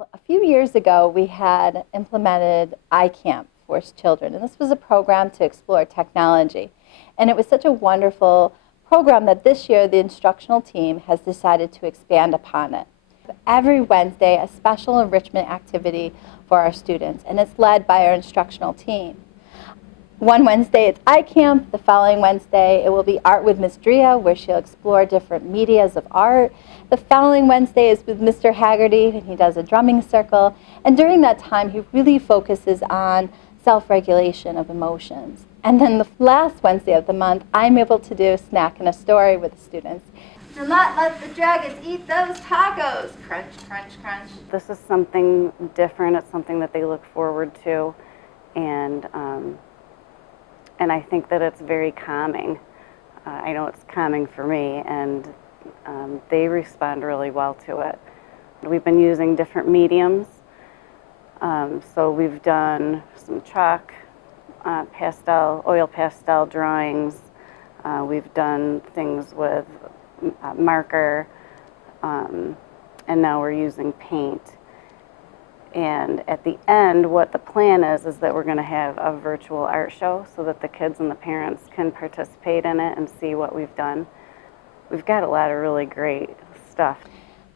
A few years ago, we had implemented iCamp for children, and this was a program to explore technology. And it was such a wonderful program that this year the instructional team has decided to expand upon it. Every Wednesday, a special enrichment activity for our students, and it's led by our instructional team. One Wednesday it's iCamp. The following Wednesday it will be Art with Ms. Drea, where she'll explore different medias of art. The following Wednesday is with Mr. Haggerty, and he does a drumming circle. And during that time, he really focuses on self-regulation of emotions. And then the last Wednesday of the month, I'm able to do a snack and a story with the students. Do not let the dragons eat those tacos. Crunch, crunch, crunch. This is something different. It's something that they look forward to, and I think that it's very calming. I know it's calming for me, and they respond really well to it. We've been using different mediums, so we've done some chalk, oil pastel drawings. We've done things with marker, and now we're using paint. And at the end, what the plan is that we're going to have a virtual art show so that the kids and the parents can participate in it and see what we've done. We've got a lot of really great stuff.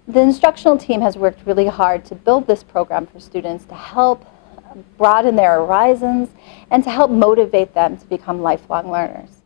The instructional team has worked really hard to build this program for students to help broaden their horizons and to help motivate them to become lifelong learners.